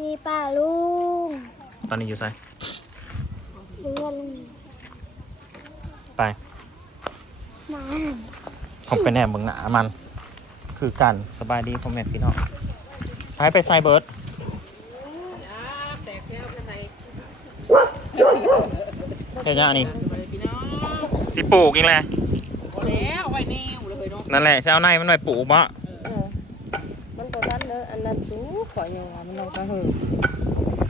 ดีป้าลุงตอนนี้อยู่ไสเพื่อนไปมาผมไปแนบเบิ่งหน้ามัน คือกันสบายดีพ่อแม่พี่น้องไปไปไซเบิร์ดเฮ็ดยังอันนี้สิปลูกอีกแหละพอแล้วไว้แนวเลยเนาะนั่นแหละสิเอาในมันไปปลูกบ่มันตัวนั้น เนอะอันนั้นสูขอยังว่ามันลงกระเหือ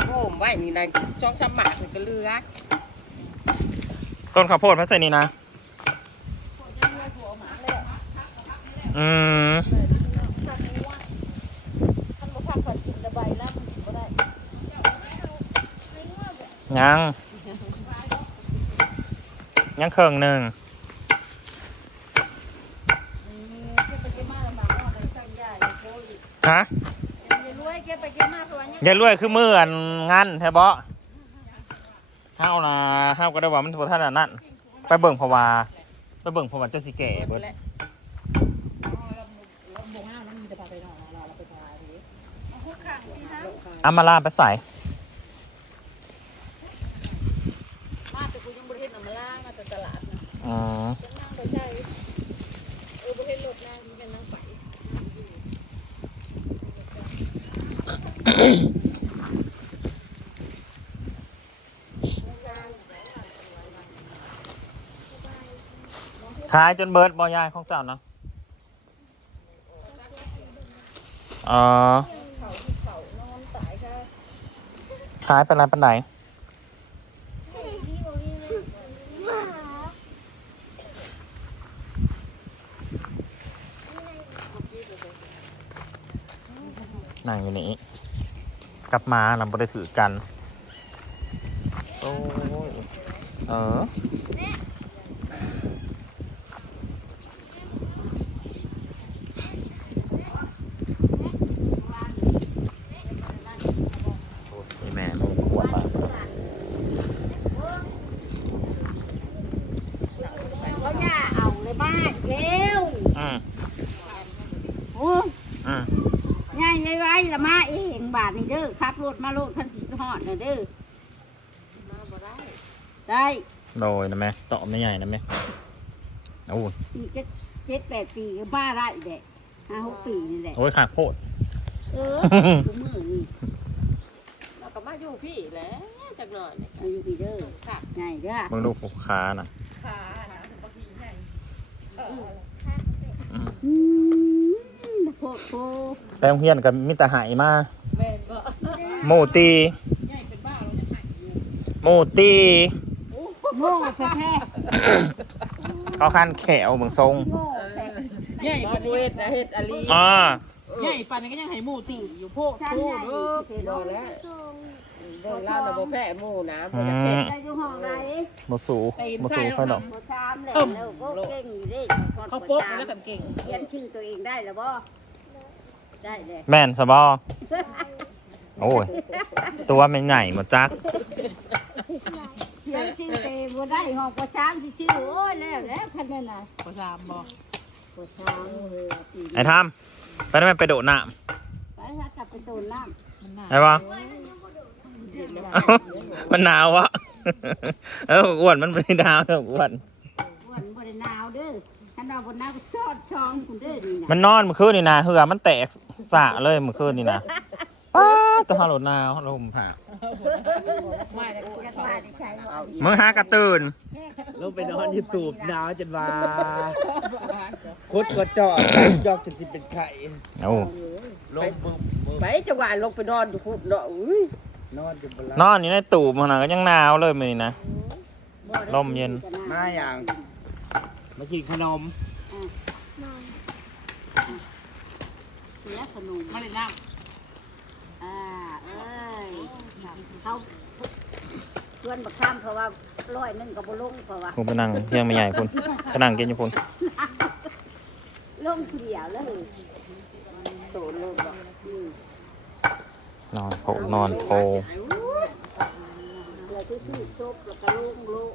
โอ้มไว้นี่นายช่องช้ำหมากนี่ก็เลือกต้นข้าวโพดพัสดนี่นะ อืมยัง ยังเครื่องหนึ่ง เก็บไปเก็บมาแล้วหมากเอาไปใส่ยาอย่าโคอีก ฮะอย่ารวยเก็บไปเก็บมาเพราะว่าเนี่ยอย่ารวยคือมืออันงั้นแท้บ่เฮานะเฮาก็ได้ว่ามันบ่ทันอันนั้นไปเบิ่งเพราะว่าไปเบิ่งเพราะว่าเจ้าสิแก่เบิดแหละบ่ห้าวนั้นมีแต่พาไปนอกเราเราไปพาทีเอาคุกขังสิฮะเอามาลามไปใส่มาแต่กูยังบ่เห็นเอามาล้างมาแต่ตลาดนะอืมจะนั่งไปใช่เออบ่เห็นรถนางมีแต่นางไป ขายจนเบิดบ่ยายของเจ้าเนาะเออขายเป็นไรเป็นไหนนั่งอยู่นี่ ลับมาเราไม่ได้ถือกันโอ้ยเออโอ้ยนี่แม่ลูกขวดมาเขาย่าเอาเลยบ้านเร็วอืมโอ้อืมง่ายไว้ละมาเองบาทนี่เด้อขั บรถมาโลดคันสิฮอดเด้อเด้อมาบ่ได้ ได้โดยนะแม่ตอบไม่ใหญ่นะแม่โอ้ยอีกเจ็ดแปดปีก็บ้าได้แหละห้าหกปีนี่แหละโอ้ยขาดโพดเออกูมือนี่เราก็มาอยู่พี่แหล้วจักหน่อยเนี่ยอายุปีเด้อค่ะไงเด้อมึงดูผูกขาน่ะขานะบางทีใหญ่เอออืมอืมโคตรโคไปโรงเรียนกับมิตรหายมา โมตีใหญ่เป็นบ้าเราจะใส่อยู่โมตีโง่แท้เขาคันแขวเมืองทรงๆโง่แท้ใหญ่ปานเฮ็ดนะเฮ็ดอลีอ่าใหญ่ปานนี้ก็ยังให้หมูติอยู่โพดฉันโพใหดญ่เด้อเท่รอๆแล้วส่งเรื่องเล่าน่ะบ่แพ้หมูนะอืบ่จะเผ็ดมได้อยู่ห้องไหนโมสูโมสูค่อยดอกโมชามแหละแล้วก็เก่งอยู่เด้เขาปุ๊บแล้วแบบเก่งเขียนชื่อตัวเองได้แล้วบ่ได้เลยแม่นสบอ โอ้ย ตัวไม่ใหญ่หมดจักเขียนชื่อตัวเองบ่ได้ห้องประชามที่ชื่อโอ้ยแล้วแล้วคันนั้นน่ะบ่ทราบบ่ประชามเออปีไอ้ทามไปได้ไหมไปโดดน้ไปถ้ากลับไปตูนน้มันหนาำไอ้ปะเอ้ามันหนาววะเอออ้วนมันไม่ได้หนาวเนอะอ้วนำวันบ่ได้หนาวเด้อคันเราบ่หนาวก็ชอดช่องคุณเด้อนี่นะมันนอนเมื่อคืนนี่นะเหือมันแตกสะเลยเมื่อคืนนี่นะ ป้าดตัวฮาโหลดหนาวลมผ่าไม่ได้จักว่าได้ใช้บ่เอาอีกมึงหากระตื่นลงไปนอนยูทูบหนาวจนว่าคุดก็เจาะยอกจนสิเป็นไข่โอ้ลงบึ้มบึ้มไปจังหวะลงไปนอนอยู่พุ่นเนาะอุ้ยนอนอยู่บนหลังนอนอยู่ในตูบมันนะก็ยังหนาวเลยมือนี้นะบ่ได้ลมเย็นมาอย่างมากินขนมมาเสียขนมมาเลยน้อ่าเอ้ย เขาชวนบักข้ามเพราะว่าร้อยหนึงก็บ่ลงเพราะว่าคุณไปนั่งเพียงไม่ใหญ่คุณก็นั่งกินอยู่คุณลงผู้เดียวเลยำโตลงบ่อืมนอนโผนอนโผเดี๋ยวที่ชื่อจบแล้วก็ลงโลก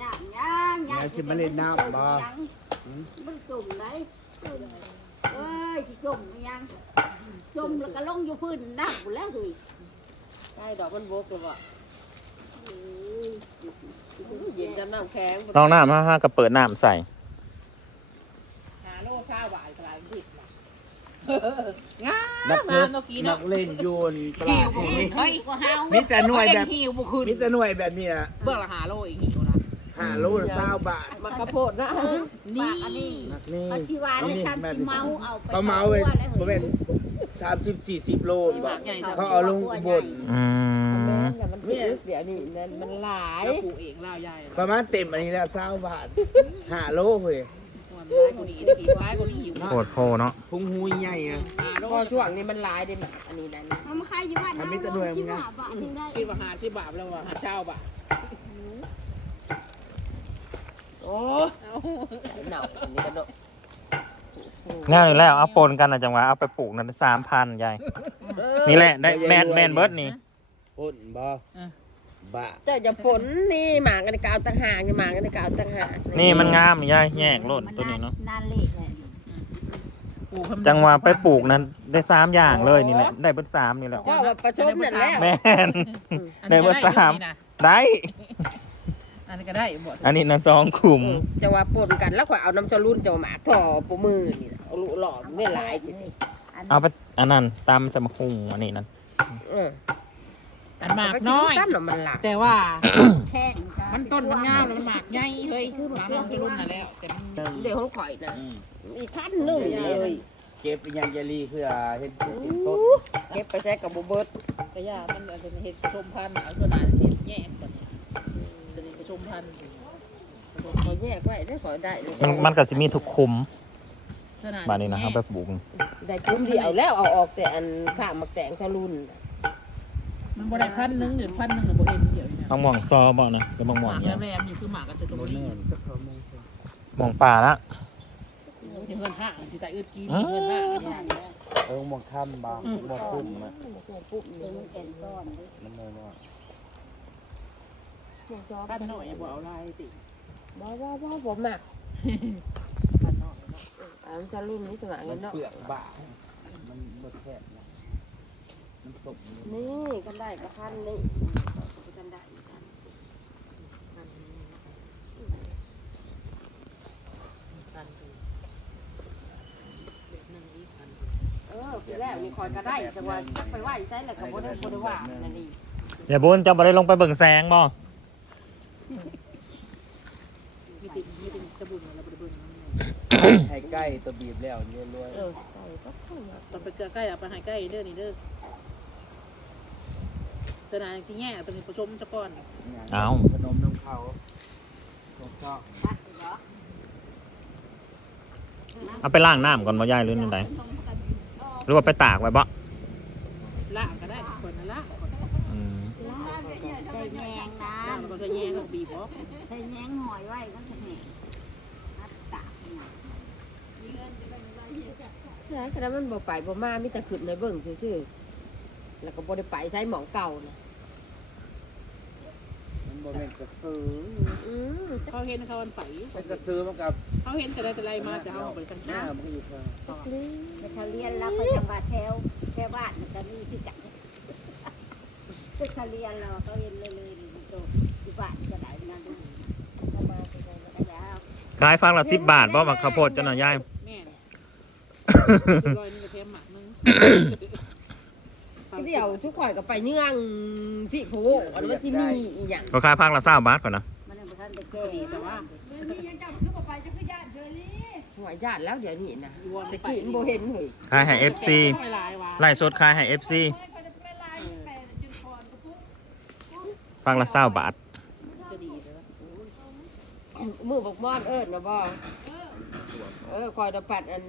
ย่างย่างย่างแล้วสิมาเล่นน้ำบ่ มันจุ่มไหนเอ้ยสิจุ่มยังจมแล้วก็ลงอยู่พื้นนักอยู่แล้วเฮ้ยใช่ดอกมันบกเลยว่ะเย็นจำน้ำแข็งน้องน้ำห้าห้าก็เปิดน้ำใส่หาโลซาหวายกลายดิบงานักมาเล่นเมื่อกี้นัเนาะกเล่นโยนปลาหิวพวกหินี้วเฮ้ยก็เฮามีแต่หน่วยแบบหิวบุคืนมีแต่หน่วยแบบนี้นะเบื้องละหาโลอีกหิวนะห้าโลละเศร้าบาทมากระโพดนะนี่อันนี้นักนี่ ปฏิวานในนี่ชั้นแบบที่นี้เมาเอาไปเขาเมาเว้ยบ่เป็น สามสิบสี่สิบโลบอกเขาเอาลงบน อืมมันเนี่ยเดี๋ยวนี้นั่นมันหลาย ปลูกเองล่าใหญ่ประมาณเต็มอันนี้แล้วเศร้าบาทห้าโลเว้ยมันร้ายกว่านี้ได้กี่ร้ายกว่านี้หิวโคตรโพเนาะพุงหูใหญ่อะก็ช่วงนี้มันหลายเด้อันนี้นั่นเอามาขายอยู่บ้านทำมิตรด้วยมึงนะสิบบาทหนึงได้คิดว่าหาสิบบาทแล้วว่าหาเช้าบาทโอ้เอาหนาวอันนี้ก็โด แน่นี่แล้วเอาปนกันนะจังหวะเอาไปปลูกนั่นสามพันยายนี่แหละได้แมนแมนเบิร์ดนี่พ่นบ่บ้าเจ้าจะผลนี่หมากันในกาวต่างหากหมากันในกาวต่างหากนี่มันงามยายแยกโลดตัวนี้เนาะนานเละเลยจังหวะไปปลูกนั้นได้สามอย่างเลยนี่แหละได้เบิร์ดสามนี่แหละก็ว่าประชมนั่นแหละแมนได้เบิร์ดสามได้อันนี้ก็ได้หมดอันนี้นะซองขุมจะว่าปนกันแล้วก็เอาน้ำจะรุ่นจะหมาถ่อปูมือนี่เอาลุ หล่อมเนี่ยหลายทีนี้เอาไปอันนั้นตามสมคุงอันนี้นั่นอันหมากน้อย ตั้นมันหลักแต่ว่า แท่งมันต้นมันงามแล้วมันหมากใหญ่เฮ้ยหมากมันจะรุ่นน่ะแล้วแต่มันเดี๋ยวของข่อยนะมีท่านหนึ่งเลยเก็บอีหยังยาลีเพื่อเห็นจุดเห็นต้นเก็บไปใช้กับบูเบิร์ตกระยามันอาจจะเห็ดผสมพันธุ์เอาส่วนไหนเห็ดแยกกันจะนี่ผสมพันธุ์เขาแยกไว้ได้ขอได้เลยมันมันก็สิมีทุกคุมส่วนไห บานนี้นะเอาไปปลูกได้คุ้มเดียวแล้วเอาออกแต่อันข้ามมาแต่งทะลุนมันบ่ได้พันหนึงหรือพันหนึงหรือบ่เห็นเดี๋ยวนี้มะม่วงซอบ่นะเป็นมะหม่วงมากเนี่ยแหลมๆนี่คือหมากกับสตรอเบอรี่มองป่าละเห็นเงินห้างที่ตาอึดกินอ๋อเงินห้างเนี่ยเออมองค่ำบางมองคุ้มอะปุ๊บเดี๋ยวมันแก่นก้อนดิมันเลยว่าพันหน่อยบ่เอาลายติบ้าบ้าบ้าผมหมักพันหน่ อยเนาะอันทะลุนนี่สมัครมัเงินนเนาะ เปลือกบางมันบดแซ่บนะมันสมนี่กันได้กับพันนี่กันได้พันคือหนึ่งอีกพันเออคือแล้วนี่คอยก็ได้แต่ว่าจักไปไหว้ใช้แล้วก็บ่ได้บ่ได้ว่านั่นนี่อย่าบุญเจ้าบ่ได้ลงไปเบิ่งแสงบ่ มีติดมีติดจะบุญแล้วบ่ได้บุญ ให้ใกล้ตัวบีบแล้วเรื่อยเออใส่ก็เข้ามาตอนไปเกลือใกล้เอาไปให้ใกล้เด้อนี่เด้อตัวนายสิแง่ตัวนี้ผสมจะก่อนๆเอาขนมน้ำเขาของชอบเอาไปล้างน้ำก่อนบ่ยายหรือนั่นใดหรือว่าไปตากไว้บ่ล่างก็ได้คนละล่างอืมใส่แยงนะล่างมันก็จะแย่ต้องบีบบ่ใส่แยงหอยไว้ก็จะแห้งอัดตากหน่อย แล้วฉะนั้นมันบ่ไปบ่มามีแต่ขึ้นในเบิ่งซื่อๆแล้วก็บ่ได้ไปใช้หมองเก่านะมันบ่เป็นกระสืออืมเขาเห็นเขาวันไฟเป็นกระสือมันกับเขาเห็นแต่ใดแต่ไรมาจะเอาไปทางหน้าน้ามันก็อยู่ข้างไปเขาเรียนแล้วก็จังหวัดแถวแถวบ้านมันจะมีที่จังไปเขาเรียนแล้วเขาเรียนเลยเลยๆโตอยู่บ้านจะได้มาดูก็มาไปเลยก็ได้แล้วขายฟังละ10บาทบ่ว่าข้าวโพดเจ้าน่ะยาย แม่ลอยนึงก็เทมหมักนึงเดี๋ยวชุกข่อยก็ไปเนื่องที่โพอันว่าที่มีอีหยังก็ขายฟังละ20บาทก่อนนะมันยังบ่ทันได้แก้ดีแต่ว่าหัวญาติแล้วเดี๋ยวนี้นะรวมตะไปกี้มันบ่เห็นเฮ้ยขายให้ FC ไม่ลายว่ะไล่สดขายให้ FC ฟังละ20บาทจะดีแต่ว่ามือบอกมอนเอิญนะบ่เออคอยดปัดอัน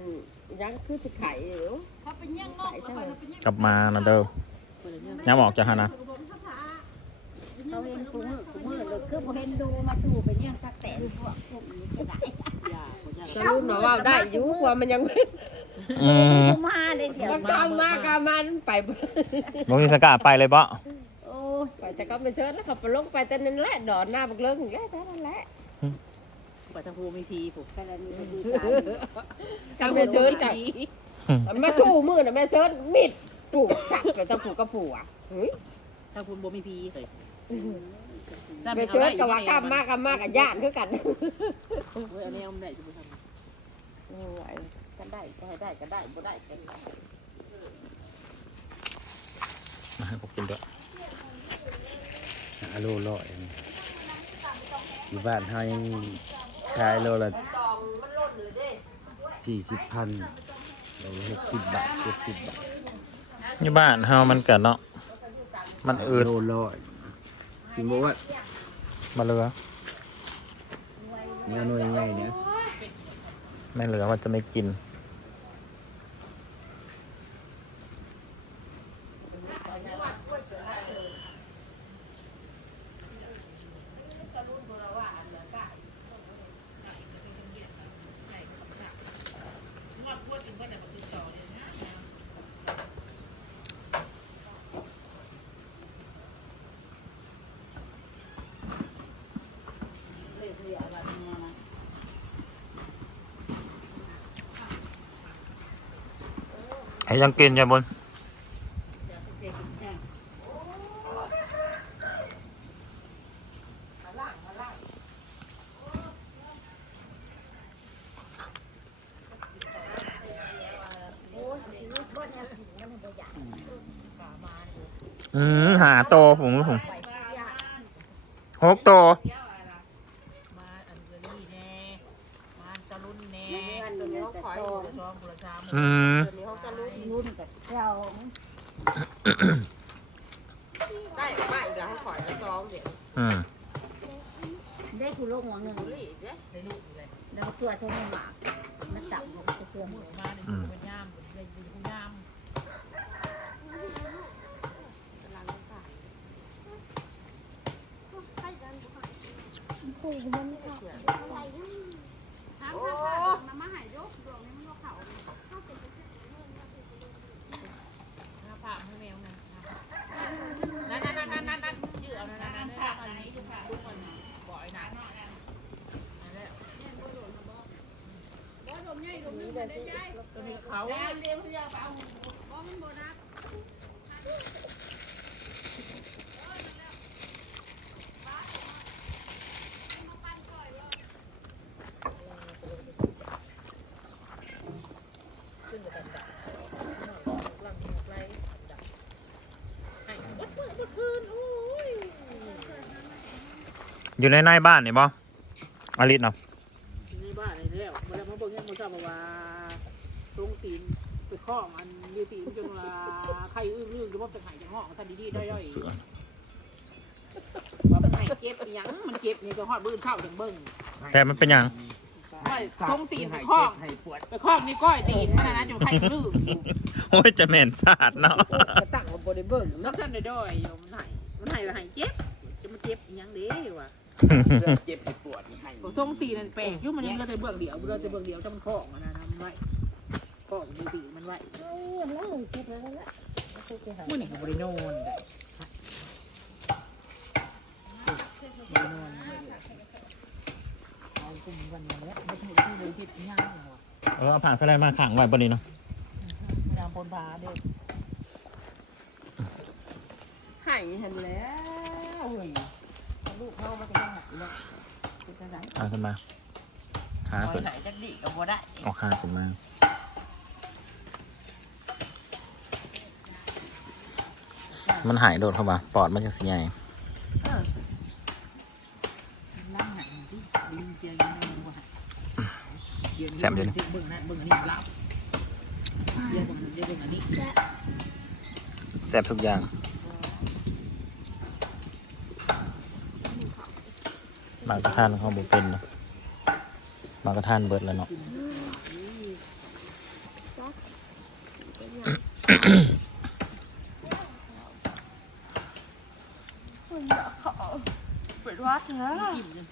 ยังคือสิไข่เดี๋ยวไข่ใช่ไหมกลับมานะเด้อย้ำออกจากหานะเขาเห็นกูมือกูมือเลยคือบ่เห็นดูมาถูไปเนี่ยตักแต่พวกพวกนี้ก็ได้ยาคนยาจะรู้เนาะว่าได้อยู่กว่ามันยังอืมกูมาเลยเดี๋ยวมันตามมากามันไปบ่บ่มีสกล้าไปเลยบ่โอ้ไปแต่ก็ไปเชิญแล้วก็ไปลงไปแต่นั่นแหละดอนหน้าบักเลิงอย่างเงี้ยแต่นั่นแหละไปทางภูมิทีผูกกรณีก็ดีกันไปเชิญกับมาชูมือน่ะแม่เชิญมิดปลูกสักกับเจ้าปลูกกระผัวเฮ้ยถ้าคุณบ่มีพีเลยแม่เชิญกับว่ากล้ามมากกล้ามมากกับย่านคือกันเว้ยอันนี้เอาได้จะไปทำนี่ไหวกันได้ก็ให้ได้ก็ได้บ่ได้ก็ได้มาให้ผมกินด้วยอโลร้อยอยู่บ้านเฮายัง ขายโลละสี่สิบพันโลละหกสิบบาทเจ็ดสิบบาทอยู่บ้านเฮามันเกิดเนาะ มันอืดโลร้อยกินบอกว่ามาเหลือเนื้อหน่วยใหญ่เนี่ยไม่เหลือว่าจะไม่กิน ให้ยังกินอย่าบนอืมหาโตผมผมหกโตมาอันเดอรี่แน่ม รุ่นรุ่นกับเจ้าได้ป้าอีกแล้วให้ขอยกระซองเดี๋ยวอืมได้คุณลูกหัวหนึ่งรีดเนี่ยในลูกเลยแล้วก็ตัวเท่านี้หมากมันจับลงไปเพื่อนหมูมาในมือเป็นย่ามเป็นเป็นย่ามคุยมันก็ หน้าผากให้แมวนะนั่นนั่นนั่นนั่นนั่นยืดเอานั่นนั่นนั่นอันนี้ดูค่ะดูมันบ่อยนะนั่นแหละ ตัวนี้เขาอยู่ในในบ้านนี่บ่อลิสเนาะ ในบ้านนี่แล้วเวลา มาเบิ่งเนี่ยมันชอบบอกว่าตรงตีนไปข้องอันยูตีนจนว่าใครอื้ออื้อหรือว่าเป็นหายจากห้องสันดีๆย่อยเสือๆว่ามันหายเก็บยังมันเก็บนี่ก็ฮอดบื้นเข้าถึงเบิ่งแต่มันเป็นหยังไม่ตรงตีนไปข้องให้ปวดไปข้องนี่ก้อยตีนมันนะจนใครลื่นโอ้ยจะเหม็นสาดเนาะกระตั้งมาบริเบิร์นักสั้นด้อยๆอยู่มันหายมันหายแล้วหายเจ็บจะมาเจ็บยังเด้ว่ะเจ็บ ให้ปวดให้ตรงตีนนั่นแปลกอยู่มันยังก็แต่เบื้องเดียวเบื้องแต่เบื้องเดียวจะมันข้องมันนะมันไว้ข้องดูตีนมันไว้แล้วเลยคิดแล้วละมื่อนี่ก็บริโนนได้บริโนนเอากลุ่มวันนี้แล้วไม่ถูกที่เลยผิดย่างเลยวะเออเอาผ่าสไลด์มาขังไว้บนนี้เนาะนางพลพาเด็กไห่เห็นแล้วเฮ้ยลูกเขามาจะหายแล้วเป็นจังไงเอาขึ้นมาขาคอขึ้ยนไหนจะดีกับบ่ได้เอาขาขึ้นมามันหายโดดเข้ามาปอดมันจะสีใหญ่นั่งหันที่ลิงเจียยังไม่รู้ว่าเจียเบิ่งนั่นเบิ่งอันนี้ลับเจียเบิ่งเจียเบิ่งอันนี้แซ่บทุกอย่าง มางกระทานเขาบ่เป็นนาะมางกระทานเบิดแล้วเนาะ เป็นวัดเหรอจิ้มจังเจ้า